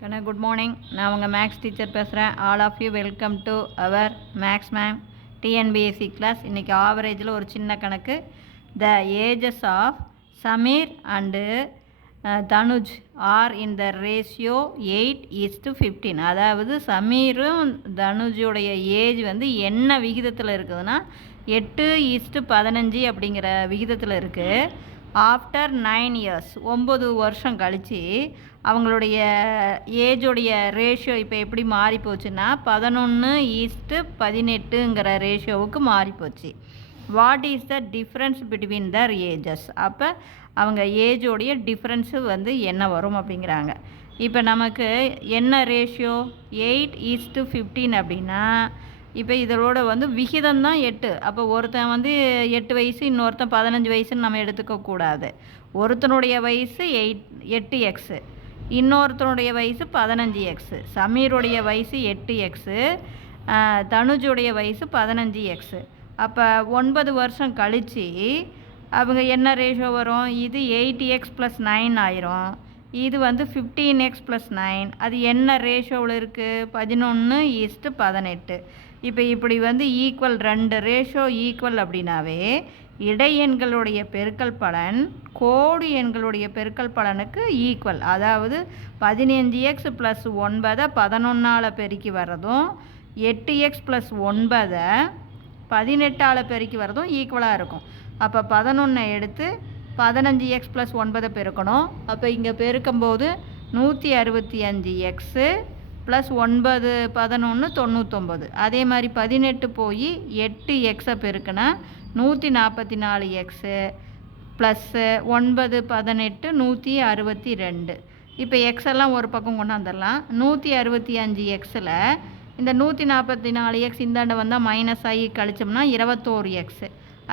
கண்ணா good morning. நான் உங்கள் maths teacher பேசுகிறேன். All of you welcome to our maths ma'am TNPSC class. இன்றைக்கி ஆவரேஜில் ஒரு சின்ன கணக்கு. The ages of Sameer and Tanuj are in the ratio 8:15. அதாவது சமீரும் தனுஜுடைய ஏஜ் வந்து என்ன விகிதத்தில் இருக்குதுன்னா 8:15 அப்படிங்கிற விகிதத்தில் இருக்குது. ஆஃப்டர் 9 இயர்ஸ் 9 வருஷம் கழித்து அவங்களுடைய ஏஜோடைய ரேஷியோ இப்போ எப்படி மாறி போச்சுன்னா 11:18ங்கிற ரேஷியோவுக்கு மாறிப்போச்சு. What is the difference between their ages? அப்போ அவங்க ஏஜோடைய டிஃப்ரென்ஸு வந்து என்ன வரும் அப்படிங்கிறாங்க. இப்போ நமக்கு என்ன ரேஷியோ 8:15 அப்படின்னா இப்போ இதோட வந்து விகிதம் தான் 8. அப்போ ஒருத்தன் வந்து 8 வயசு, இன்னொருத்தன் 15 வயசுன்னு நம்ம எடுத்துக்கக்கூடாது. ஒருத்தனுடைய வயசு 8x, இன்னொருத்தனுடைய வயசு 15x. சமீருடைய வயசு 8x, தனுஜுடைய வயசு 15x. அப்போ 9 வருஷம் கழித்து அவங்க என்ன ரேஷியோ வரும்? இது 8x + 9 ஆயிரும். இது வந்து 15x + 9. அது என்ன ரேஷியோவில் இருக்குது? 11:18. இப்போ இப்படி வந்து ஈக்குவல், 2 ரேஷியோ ஈக்குவல் அப்படின்னாவே இடை எண்களுடைய பெருக்கல் பலன் கோடு எண்களுடைய பெருக்கல் பலனுக்கு ஈக்குவல். அதாவது 15x + 9 11ஆல் பெருக்கி வர்றதும் 8x + 9 18ஆல் பெருக்கி வர்றதும் ஈக்குவலாக இருக்கும். அப்போ 11 எடுத்து 15x + 9 பெருக்கணும். அப்போ இங்கே பெருக்கும்போது 165x + 9 11 99. அதே மாதிரி 18 போய் 8xஐ பெருக்குனா 144x + 9 18 162. இப்போ எக்ஸெல்லாம் ஒரு பக்கம் கொண்டாந்துடலாம். 165xல் இந்த 144x இந்தாண்ட வந்தால் மைனஸ் ஆகி கழிச்சோம்னா 21x.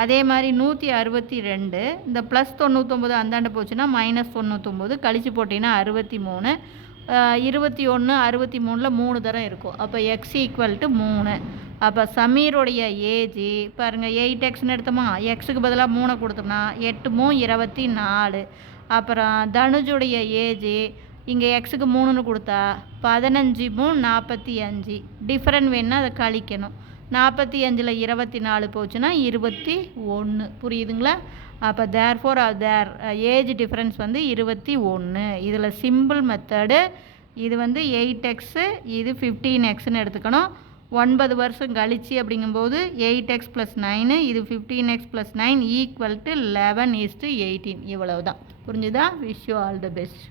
அதே மாதிரி 162 இந்த +99 அந்தாண்ட போச்சுன்னா -99 கழிச்சு போட்டிங்கன்னா 63. 21 63ல் 3 தரம் இருக்கும். அப்போ x = 3. அப்போ சமீருடைய ஏஜ் பாருங்கள் 8xன்னு எடுத்தோமா, எக்ஸுக்கு பதிலாக 3 கொடுத்தோம்னா 8 3 24. அப்புறம் தனுஜுடைய ஏஜ் இங்கே எக்ஸுக்கு 3ன்னு கொடுத்தா 15 3 45. டிஃப்ரெண்ட் வேணுன்னா அதை கழிக்கணும். 45ல் 24 போச்சுன்னா 21. புரியுதுங்களா? அப்போ தேர்ஃபோர் தேர் ஏஜ் டிஃப்ரென்ஸ் வந்து 21. இதில் சிம்பிள் மெத்தடு. இது வந்து 8x, இது 15xன்னு எடுத்துக்கணும். 9 வருஷம் கழிச்சு அப்படிங்கும்போது 8x + 9, இது 15x + 9 = 11:18. இவ்வளவு தான். புரிஞ்சுதா? Wish you all the best.